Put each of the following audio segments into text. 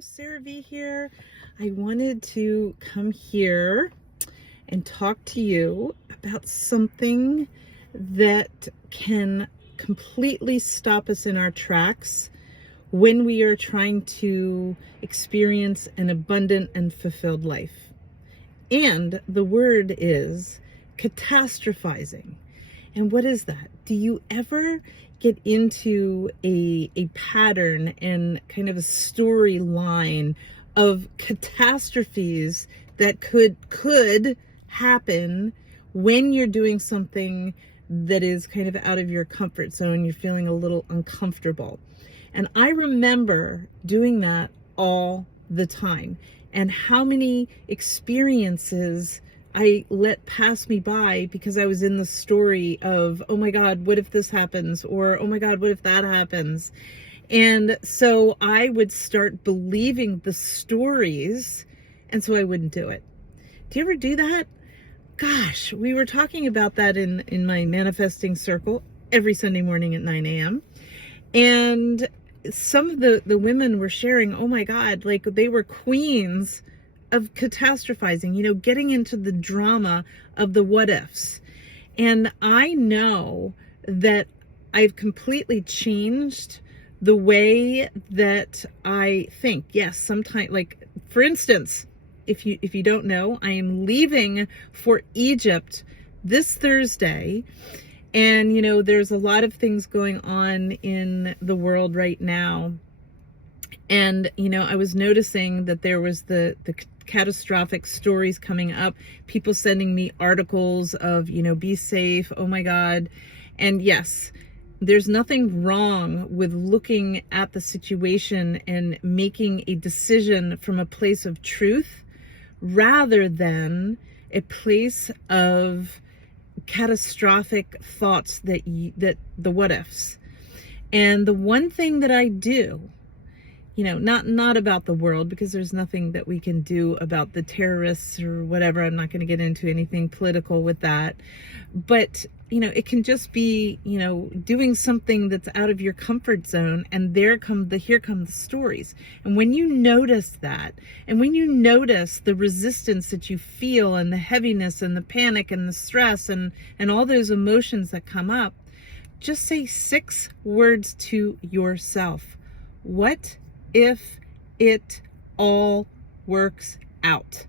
Sarah V here. I wanted to come here and talk to you about something that can completely stop us in our tracks when we are trying to experience an abundant and fulfilled life. And the word is catastrophizing. And what is that? Do you ever get into a pattern and kind of a storyline of catastrophes that could happen when you're doing something that is kind of out of your comfort zone? You're feeling a little uncomfortable. And I remember doing that all the time, and how many experiences I let pass me by because I was in the story of, oh my God, what if this happens? Or, oh my God, what if that happens? And so I would start believing the stories, and so I wouldn't do it. Do you ever do that? Gosh, we were talking about that in my manifesting circle every Sunday morning at 9 a.m. And some of the women were sharing, oh my God, like they were queens of catastrophizing, getting into the drama of the what ifs. And I know that I've completely changed the way that I think. Yes, sometimes, like for instance, if you don't know, I am leaving for Egypt this Thursday. And, there's a lot of things going on in the world right now. And, I was noticing that there was the catastrophic stories coming up, people sending me articles of, be safe, oh my God. And yes, there's nothing wrong with looking at the situation and making a decision from a place of truth rather than a place of catastrophic thoughts that the what ifs. And the one thing that I do, not about the world, because there's nothing that we can do about the terrorists or whatever. I'm not going to get into anything political with that. But, it can just be, doing something that's out of your comfort zone, and here come the stories. And when you notice that, and when you notice the resistance that you feel and the heaviness and the panic and the stress and all those emotions that come up, just say 6 words to yourself. What if it all works out?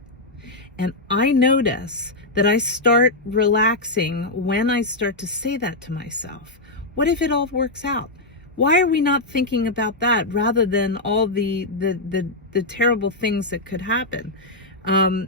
And I notice that I start relaxing when I start to say that to myself. What if it all works out? Why are we not thinking about that rather than all the terrible things that could happen?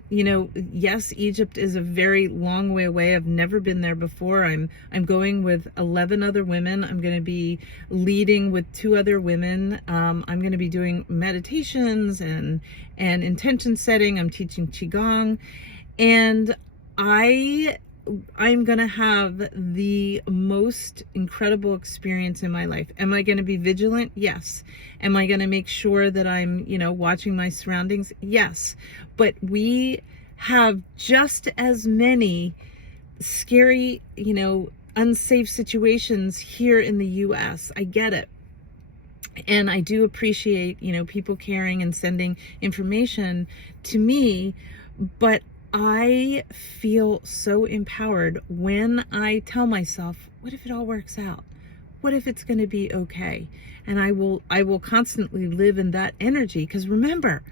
Yes, Egypt is a very long way away. I've never been there before. I'm going with 11 other women. I'm going to be leading with 2 other women. I'm going to be doing meditations and intention setting. I'm teaching Qigong, and I'm going to have the most incredible experience in my life. Am I going to be vigilant? Yes. Am I going to make sure that I'm, watching my surroundings? Yes. But we have just as many scary, unsafe situations here in the US. I get it. And I do appreciate, people caring and sending information to me, but I feel so empowered when I tell myself, what if it all works out? What if it's going to be okay? And I will constantly live in that energy, because remember,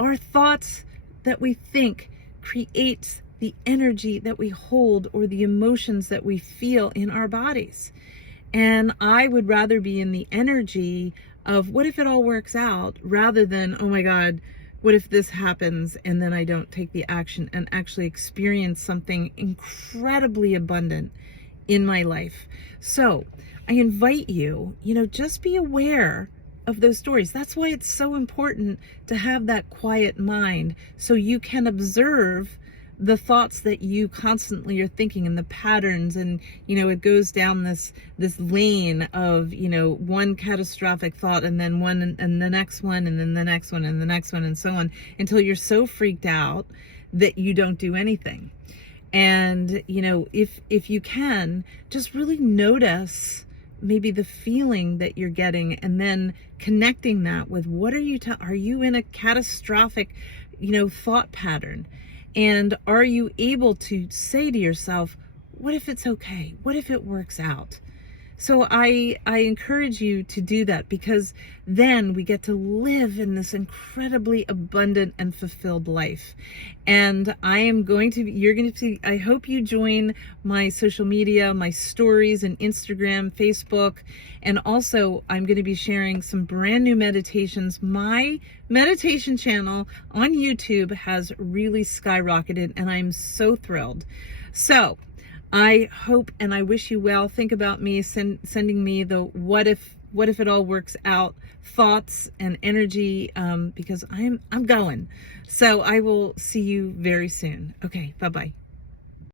our thoughts that we think creates the energy that we hold or the emotions that we feel in our bodies. And I would rather be in the energy of what if it all works out rather than, oh my God, what if this happens and then I don't take the action and actually experience something incredibly abundant in my life. So I invite you, just be aware of those stories. That's why it's so important to have that quiet mind, so you can observe the thoughts that you constantly are thinking and the patterns. And, it goes down this lane of, one catastrophic thought and then one and the next one and then the next one and the next one and so on, until you're so freaked out that you don't do anything. And, if you can, just really notice maybe the feeling that you're getting, and then connecting that with what are you in a catastrophic, thought pattern? And are you able to say to yourself, what if it's okay? What if it works out? So I encourage you to do that, because then we get to live in this incredibly abundant and fulfilled life. And you're going to, I hope you join my social media, my stories and Instagram, Facebook, and also I'm going to be sharing some brand new meditations. My meditation channel on YouTube has really skyrocketed, and I'm so thrilled. So I hope and I wish you well. Think about me sending me the what if it all works out thoughts and energy, because I'm going. So I will see you very soon. Okay, bye-bye.